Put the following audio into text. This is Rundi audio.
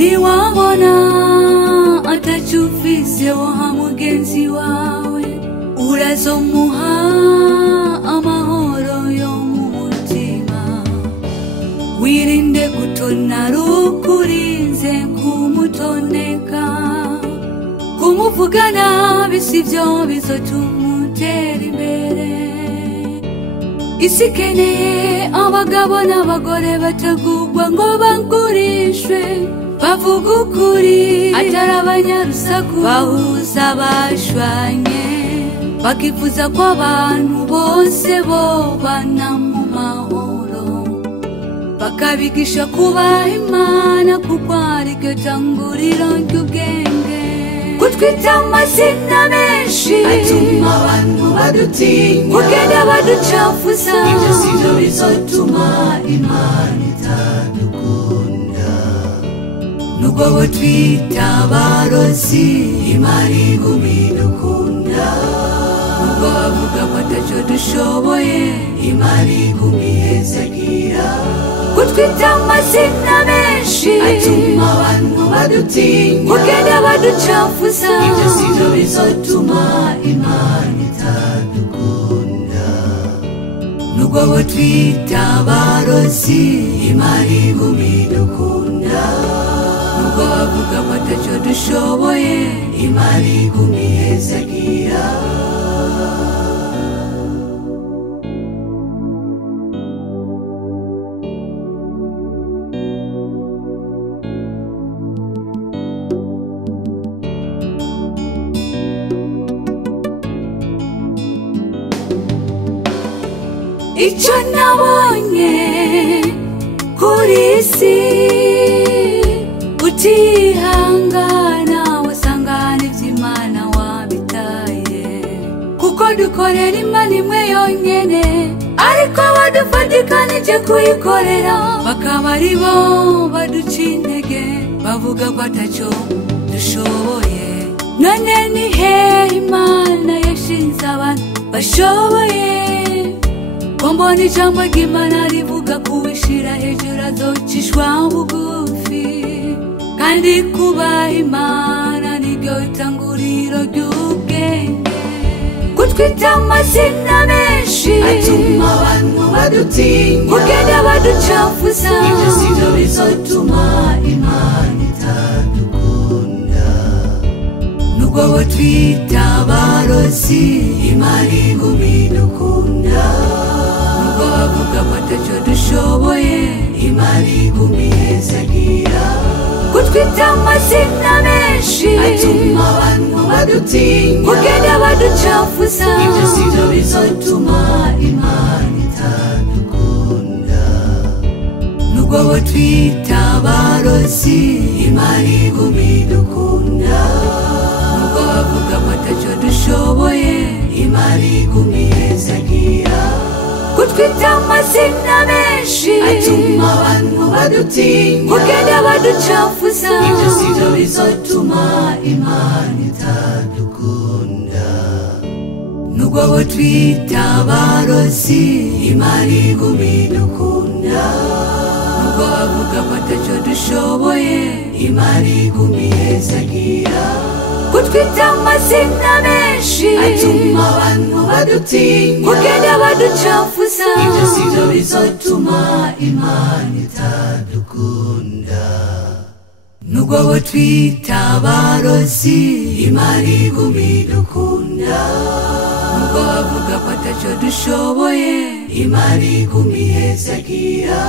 niwabona atachufise wa mugenzi wawe urazomuha amahoro yo mu mutima wirinde gutona rukurinze kumutoneka kumuvugana bisivyo bizotumutera imbere isikeneye abagabo n'abagore batagugwa ngo bangurishwe bavuga ukuri atari abanyarusaku bahuza bashwanye bakifuza ko abantu bose bobana mu mahoro bakabigisha kubaha Imana kuko ari ryo tanguriro ry'ubwenge kutwita amazina menshi atuma abantu badutinya kugenda baducafuza ibyo sivyo bizotuma Imana itadukunda nubwo bo twita abarozi Imana iguma idukunda nubwo bavuga ko ataco dushoboye Imana iguma ihezagira kutwita amazina menshi atuma abantu badutinya kugenda baducafuza ibyo sivyo bizotuma Imana itadukunda nubwo bo twita abarozi Imana iguma idukunda nubwo bavuga ko ataco dushoboye Imana iguma ihezagira icyo nabonye kuri isi utihangana wasangana iby'Imana wabitaye kuko dukorera Imana imwe yonyene ariko badufatikanije kuyikorera bakaba ari bo baduca intege bavuga ko ataco dushoboye none ni hehe Imana yashinze abantu bashoboye kombona ijambo ry'Imana rivuga kubishira hejuru azocishwa bugufi kandi kubaha Imana niryo tanguriro ry'ubwenge kutwita amazina menshi atuma abantu badutinya kugenda baducafuza ibyo sivyo bizotuma Imana itadukunda nubwo bo twita abarozi Imana iguma idukunda bavuga ko ataco dushoboye Imana iguma ihezagira kutwita amazina menshi atuma abantu badutinya kugenda baducafuza ibyo sivyo bizotuma Imana itadukunda nubwo bo twita abarozi Imana iguma idukunda nubwo bavuga ko ataco dushoboye Imana iguma ihezagira kutwita amazina menshi atuma abantu badutinya kugenda baducafuza ibyo sivyo bizotuma Imana itadukunda nubwo bo twita abarozi Imana iguma idukunda nubwo bavuga ko ataco dushoboye Imana iguma ihezagira kutwita amazina menshi atuma abantu badutinya kugenda baducafuza ibyo sivyo bizotuma Imana itadukunda nubwo bo twita abarozi Imana iguma idukunda nubwo bavuga ko ataco dushoboye Imana iguma ihezagira